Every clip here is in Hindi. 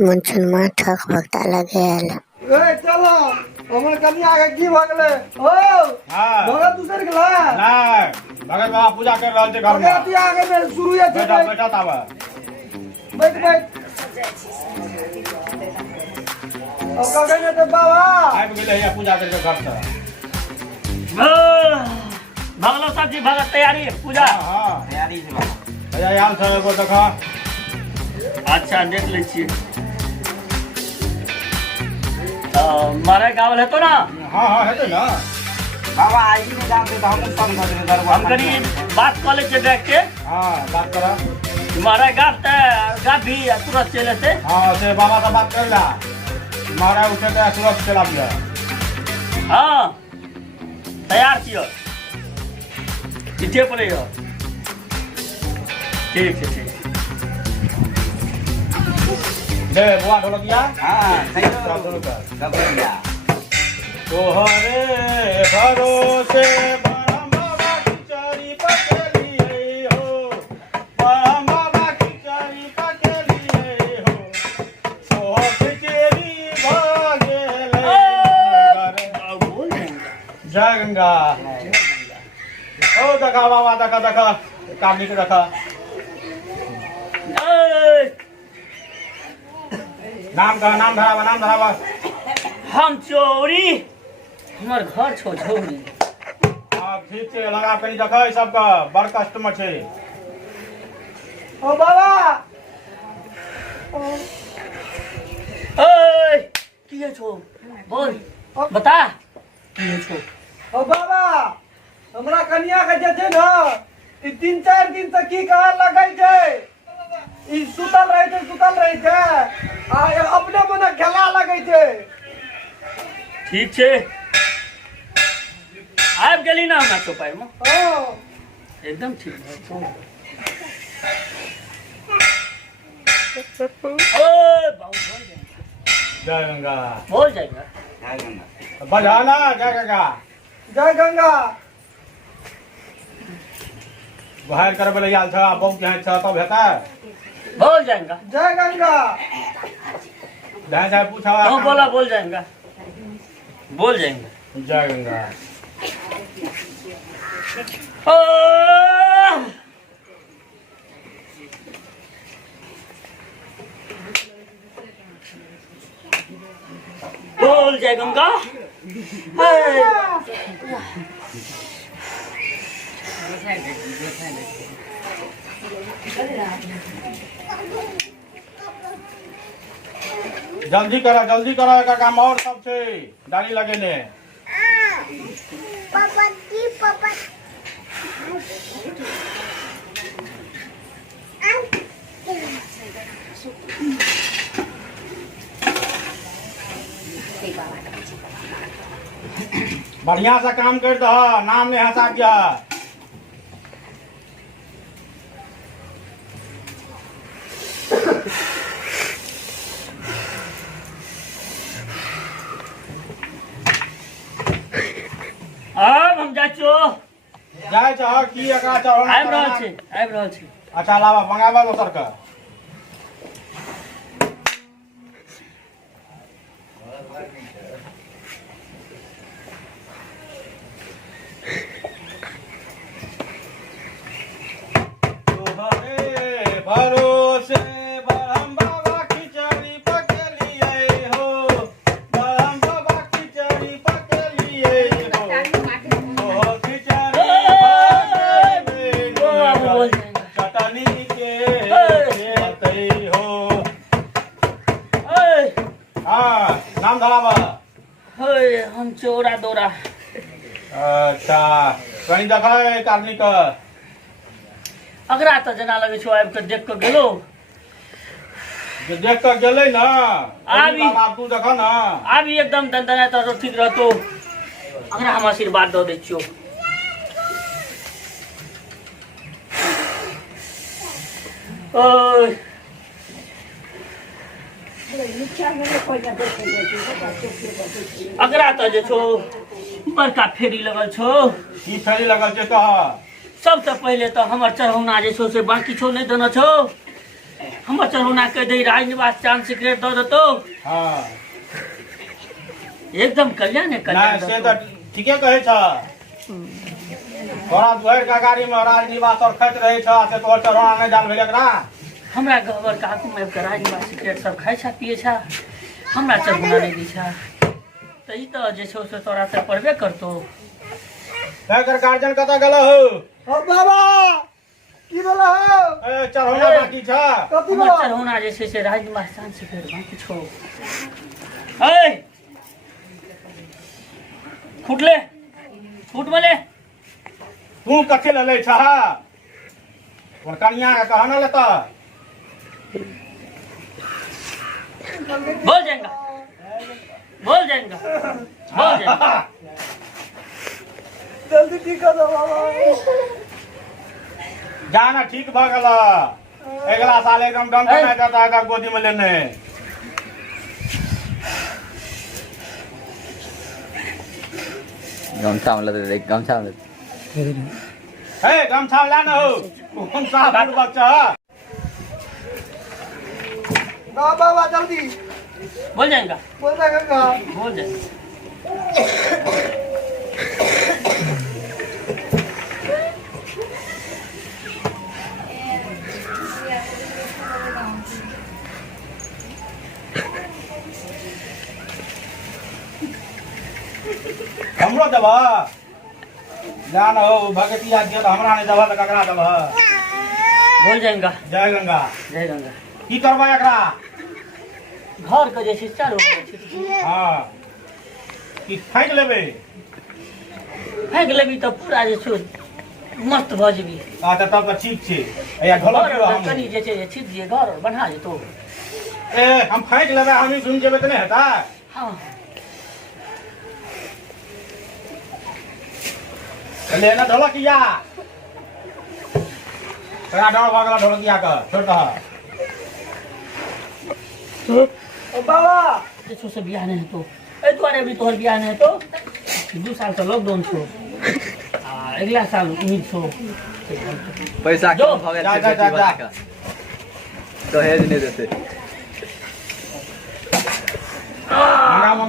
मुंचुनमा ठक भक्ता लगे आयल ए चलो हमर कन्या के की भ गेलै ओ हां भगत दूसर गेला नहीं भगत बाबा पूजा कर रहल छै घर में भगत आगे में शुरू है बेटा बेटा तावा बैठ बैठ अब कहे ने तो बाबा आबि गेलै है पूजा करके घर से भगलो सब जी भगत तैयारी है पूजा हां तैयारी है भैया यार सब एगो देखा अच्छा देख ले छी मारे गावल है तो ना हां हां है तो ना बाबा आई में जाते तो हम सब घर हम करी बात कर ले छै देख के हां बात करा मारे गात भी तुरंत चले से हां से बाबा से बात कर ला मारा उठे के तुरंत चला दिया हां तैयार छियो पीछे पड़े हो ठीक है ठीक दे बुआ ढोलकिया हां सही चल शुरू कर सब बढ़िया तोहरे भरोसे बरम बाबा की चरी पकड़िए हो बरम बाबा की चरी पकड़िए हो सोह खिचड़ी भागेले जय गंगा ओ देखा बाबा देखा देखा कामी के देखा नाम धरावा हम चोरी हमार घर छो चोरी हाँ ठीक है लगा कहीं देखा सबका बड़ कस्टमर छे ओ बाबा ओए किए छो बोल बता किए छो ओ बाबा हमरा कन्या के जे छै न ई 3-4 दिन से की कहै लगै छै ई सुतल रहै छै आ अपने मने खेला लगै छै ठीक छे आबि गेली ना हमरा चौपाई में हां एकदम ठीक है ओए बाबू जय गंगा बोल जाएगा बजाना जय गंगा जय गंगा बाहर कर बोले याल था बहुत यहाँ था तब हेता बोल जाएगा जय गंगा जहाँ जहाँ पूछा तो बोला बोल जाएगा बोल जाएंगे जय गंगा बोल जय गंगा जल्दी करो एकर काम और सब छे डाली लगेने पापा की पापा बढ़िया से काम कर दह नाम नहीं हंसा गया अब हम जाइ छो जाय छ की एकरा चढ़ाना आबि रहल छी अच्छा लावा मंगावा दोसर का तोहरे भरोसे बरम बाबा की चरी पकड़िए हो बरम बाबा की चरी पकड़िए हो सोह खिचड़ी भागेले चटनी के देते हो हाँ नाम धरावा हम चोरा दौरा अच्छा कहीं देखा एक आदमी का अगरा तो जना लगे छो आबि के देख के गेलो जो देख कर गेले ना आबी। बाबा तू देखा ना आबी एकदम दंदना तो ठीक रहतो अगरा हम आशीर्वाद दो दे छियो ओए अगरा तो जे छो बड़का फेरी लगल छो की फेरी लगल छै कह सबसे पहले तो हमर चढ़ौना जे छो से बाकी छो नहीं देना छो हम चढ़ौना कह दे राजनिवास चांद सिगरेट दो तो हाँ एकदम कल्याण है नहीं कल्याण से दो तो ठीके कहे छ तोरा दुहर का गाड़ी में राजनिवास और खैत रहे छ से तोर चढ़ौना नहीं डाल भेले एकरा हमरा गबर काकू में राजनिवास सिगरेट सब खाइ छा पिए छा हमरा चढ़ौना नहीं दी छा तो ई तो जे छौ से तोरा से पढ़बे करतो एकर गार्जियन कतऽ गेल हो ओ बाबा की बोला हो ए चढ़ौना बाकी छ कथी हमर बा चढ़ौना जे छै से राजनिवास चांद सिगरेट बाकी छौ ए फुटले फुट मले तू कथे ले छ और कन्या का कहना लेता बोल जाएगा बोल जाएगा बोल जाएगा जल्दी ठीक कर दो बाबा जाना ठीक भ गेल अगला साल एकदम दम कमाए देता है गोदी में लेने गमछा में लगे गमछा में हे गमछा लाना हो कौन सा बुढ़ बच्चा ना बाबा जल्दी बोल जाएगा बोल जाएगा बोल जाएगा हमरो देब जाना हो भगतिया दिया हमरा नहीं देब तो ककरा देब बोल जाएगा जय गंगा जय गंगा की करबा एकरा घर के जे छै चारो बगल हाँ की फेंक लेबे फेंक लेबी तो पूरा जे छै मस्त भऽ जेबी अच्छा तब तो ठीक छै या ढोलक घर दियो और हम कनी जे छै छीट दिए घर और बना जेतो ए हम फेंक लेबे हम ही सुन जेबे त नहीं हेता हाँ लेना ढोलकिया तोरा डर भगला ढोलकिया का छोड़ दह ओ बाबा जे छौ से बियाह नहीं तो ए दुआरे भी तोहर बियाह नहीं तो 2 साल से लॉकडाउन छौ आ अगला साल उम्मीद छौ पैसा जो, कम भगे जा, छै जा, बेटी जा, वाला का दहेज नहीं देते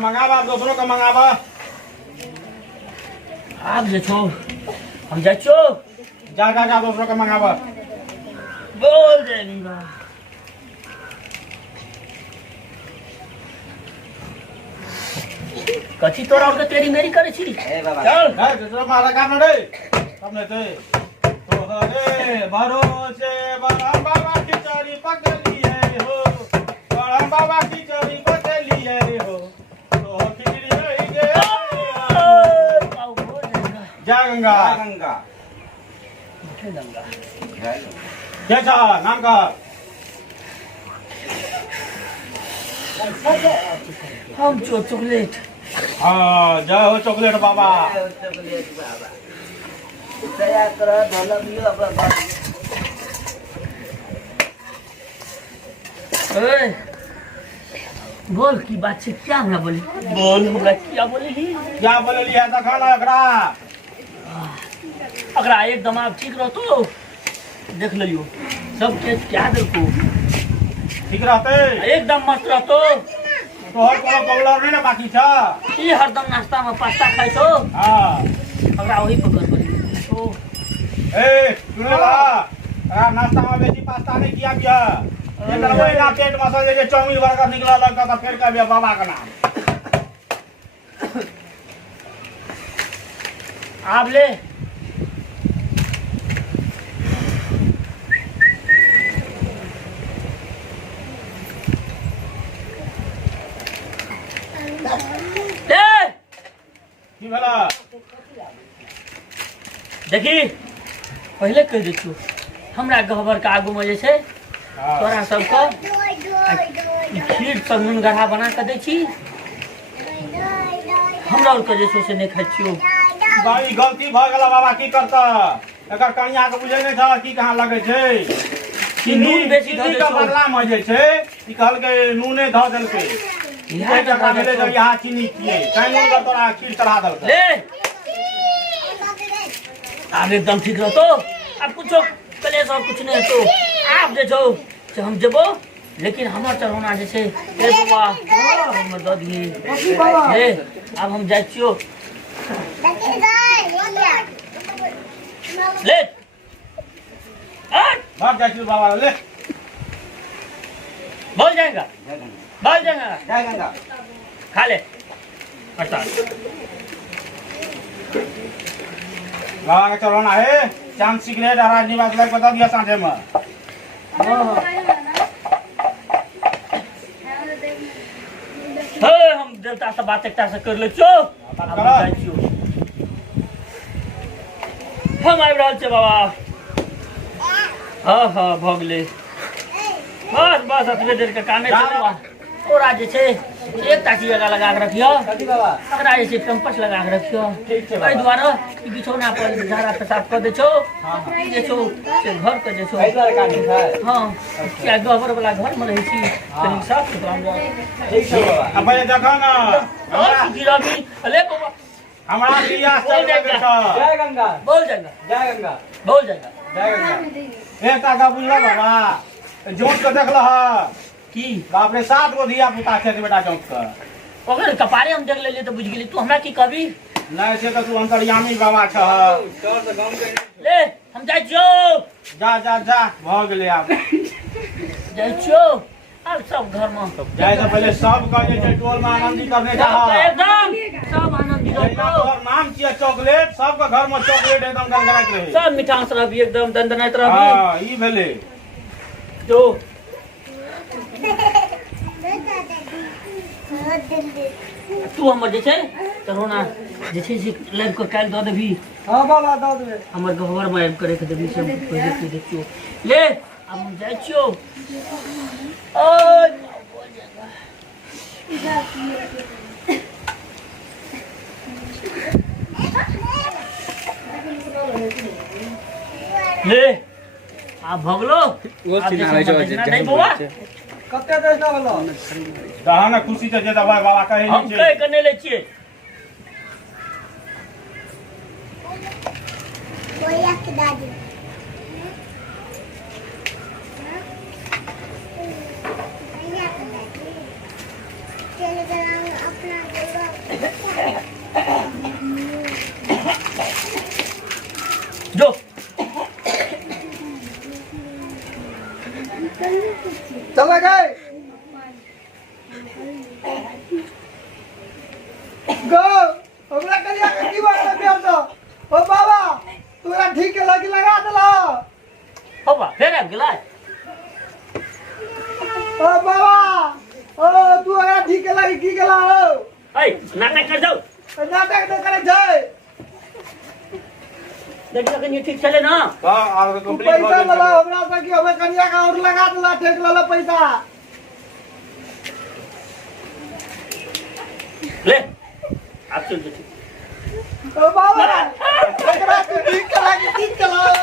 मंगाबा दोसरों का मंगाबा आब जे छौ हम जाइ छौ जा जा जा दोसरों का मंगाबा बोल जाएगा कथी तोरा और के तेरी मेरी करे छी ए बाबा चल है दोसरों मारा काम रे सब ने ते तोहरे भरोसे बरम बाबा की चोरी पकड़ी है हो बरम बाबा की चोरी पकड़ी है हो तो खिचड़ी रही गे आओ बोल जाएगा जय गंगा गंगा उठे गंगा क्या था नाम का हम छो चॉकलेट हाँ जय हो चॉकलेट बाबा चॉकलेट बाबा दया कर ढोलक लियो अब ए बोल की बात है क्या हमरा बोली बोल हमरा क्या बोली क्या बोले लिया था खाना एकरा अगर एकदम आप ठीक रहतो देख लियो सब चीज क्या देखो ठीक रहते एकदम मस्त रहतो तोहर कोनो पगलर नहीं ना बाकी छ ई हरदम नाश्ता में पास्ता खाइ छो हाँ हमरा वही पकड़ पड़ी तो ए सुने ला नाश्ता में बेसी पास्ता नहीं किया बिया एकर वही ना पेट में से जे चाउमीन बर्गर निकला लग का फेर का बिया बाबा का नाम आप ले की भेला देखी पहले कह दै छियौ हमरा गहबर के आगू में जे छै तोरा सबके ई खीर सब नून गढ़ा बना के दै छी हमरा और के जे छै से नहीं खाइ छियौ भाई गलती भ गेला बाबा की करता एकर कन्या के बुझे नहीं था की कहां लगे छै ई नून बेसी धऽ चीनी दै के छौ बदला में जे छै ई कहल के नूने ध देलकै इएह इहे जगह मिले जो यहाँ चीनी पिए कहीं नून का तोरा खीर चढ़ा देलकै ले आप एकदम ठीक रहतो अब कुछ कलेश और कुछ नहीं तो आप जे छो से हम जेबो लेकिन हमार चढ़ौना जे छै ए बाबा हम दऽ दिए कथी बाबा ले अब हम जाइ छियो ले भाग जाइए बाबा ले बोल जाएगा बोल जाएगा जय गंगा खा ले अच्छा बाबा का चढ़ाना है चांद सिगरेट हरा निवास लग बता दिया सांझे में हे हम देवता से बात एकटा से कर ले छो अब हम जाइ छियो हम आबि रहल छै बाबा हाँ भऽ गेलै बस एतबे देर के कामे छै बाबा तोरा जे छै एकटा चीज लगा के रखियो कथी बाबा एकरा जे छै पेम्पर्स लगा के रखियो ठीक छै एहि दुआरे कि बिछौना पर झाड़ा पेशाब कऽ दै छौ ई जे छौ से घर के जे छौ एहि दुआरे काटै छै हाँ क्या गोबर वाला घर में रही छी कनी साफ सुथरा ठीक छै बाबा अब पहले देखो ना और गिरावी अले बाबा हमारा लिया चल गया जय गंगा बोल जाएगा जय गंगा बोल जाएगा जय गंगा एक का बुझलो बाबा जोत के देखल की बाप रे 7 गो धिया पुता छै बेटा जोत के ओकर कपारे हम देख लेलिए तो बुझ गेली तू हमरा की कहबी नहीं से तो तू अंतर्यामी बाबा छ चल से गांव के ले हम जाइ छियो जा जा जा भ गेलै आब जाइ छियो अब सब घर में जाए तो पहले सब का जे छै टोल में आनंदी करने जा एकदम सब आनंदी रहो तोहर नाम छियै चॉकलेट सबके घर में चॉकलेट एकदम गलगलाइत रहे सब मिठास रहबी एकदम दंदनाइत रहबी हां ई भेलै जो तू हमर जे छै तरोना जे छै से लाइव के काल्हि दऽ देबही हाँ बाबा दऽ देबै हमर घर में आबि करे के देबही से पहिले तू देखियो ले अब हम जाइ छियो ले आ भगलो नहीं बौआ कते देश ना भेलो दहाना खुशी से जे दवाई बाबा कहै हम छै कह के नहीं ले छिए जो चला गए गो हमरा करिया के की बात है बेल तो ओ बाबा तोरा ठीक है लगी लगा देला होबा फेर आबि गेलै ओ बाबा ओ तू अगर ठीक है लगी की गेला हो ऐ नाटक कर जाऊ नाटक न करे छै देखियो कनी ठीक चले ना हां आब तू कंप्लीट पैसा हो वाला गेलै हमरा से की हमें कनिया का और लगा देला ठेक वाला पैसा ले आप चल जो ओ बाबा एकरा के ठीक है लगी की गेला